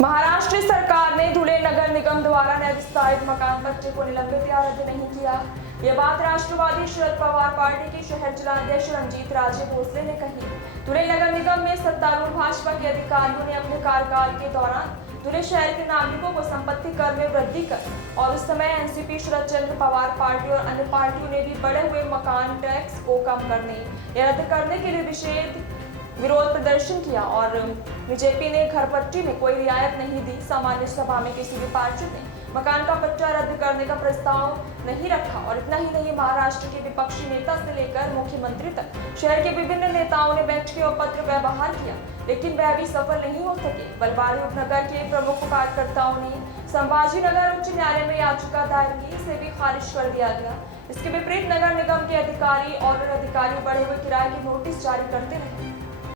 महाराष्ट्र सरकार ने धुले नगर निगम द्वारा नवविस्तारित मकान पट्टे को निलंबित या रद्द नहीं किया। ये बात राष्ट्रवादी शरद पवार पार्टी के शहर जिलाध्यक्ष रंजीत राजे भोसले ने कही। धुले नगर निगम में सत्तारूढ़ भाजपा के अधिकारियों ने अपने कार्यकाल के दौरान धुले शहर के नागरिकों को संपत्ति कर में वृद्धि कर और उस समय एनसीपी शरद चंद्र पवार पार्टी और अन्य पार्टियों ने भी बढ़े हुए मकान टैक्स को कम करने या रद्द करने के लिए विरोध प्रदर्शन किया और बीजेपी ने घर पट्टी में कोई रियायत नहीं दी। सामान्य सभा में किसी भी पार्षद ने मकान का पट्टा रद्द करने का प्रस्ताव नहीं रखा और इतना ही नहीं, महाराष्ट्र के विपक्षी नेता से लेकर मुख्यमंत्री तक शहर के विभिन्न नेताओं ने बैठकें और पत्र व्यवहार किया, लेकिन वह भी सफल नहीं हो सके। बलवाड़ी उपनगर के प्रमुख कार्यकर्ताओं ने संभाजी नगर उच्च न्यायालय में याचिका दायर की, इसे भी खारिज कर दिया गया। इसके विपरीत नगर निगम के अधिकारी और अधिकारियों बढ़े हुए किराए की नोटिस जारी करते रहे।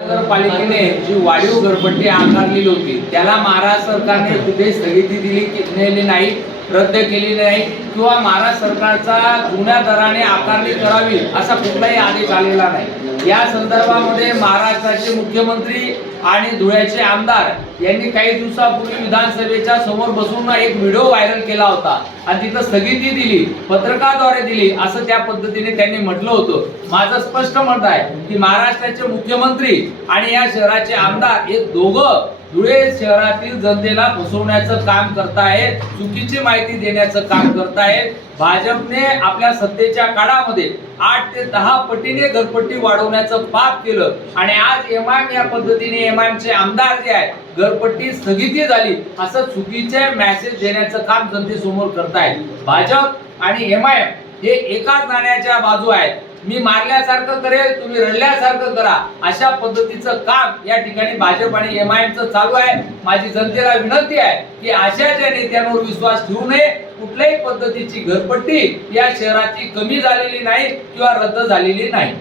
नगरपालिकेने जी वाढीव घरपट्टी आकारलेली होती त्याला महाराष्ट्र सरकारने कुठे स्थगिती दिली नाही, रद्द केली नाही किंवा महाराष्ट्र सरकारचा जुन्या दराने आकारणी करावी असा कुठलाही आदेश आलेला नाही। या संदर्भामध्ये महाराष्ट्राचे मुख्यमंत्री आणि धुळ्याचे आमदार यांनी काही दिवसापूर्वी विधानसभेच्या समोर बसून एक व्हिडिओ व्हायरल केला होता आणि तिथं स्थगिती दिली, पत्रकाद्वारे दिली असं त्या पद्धतीने त्यांनी म्हटलं होतं। माझं स्पष्ट मत आहे की महाराष्ट्राचे मुख्यमंत्री आणि या शहराचे आमदार हे दोघं धुळे शहरातील जनतेला फसवण्याचं काम करतायत, चुकीची माहिती देण्याचं काम करतायत। भाजपने आपल्या सत्तेच्या काळामध्ये 8 ते 10 पटीने घरपट्टी वाढवण्याचं पाप केलं आणि आज एमआयएम या पद्धतीने एमआयएमचे आमदार जे आहेत घरपट्टी स्थगिती झाली असं चुकीचे मेसेज देण्याचं काम जनतेसमोर करतायत। भाजप आणि एमआयएम हे एकाच नाण्याच्या बाजू आहेत। मी मारल्यासारखं करेल, तुम्ही रडल्यासारखं करा अशा पद्धतीचं काम या ठिकाणी भाजप आणि एमआयएमचं चालू आहे। माझी जनतेला विनंती आहे की अशाच्या नेत्यांवर विश्वास ठेवू नये। कुठल्याही पद्धतीची घरपट्टी या शहराची कमी झालेली नाही किंवा रद्द झालेली नाही।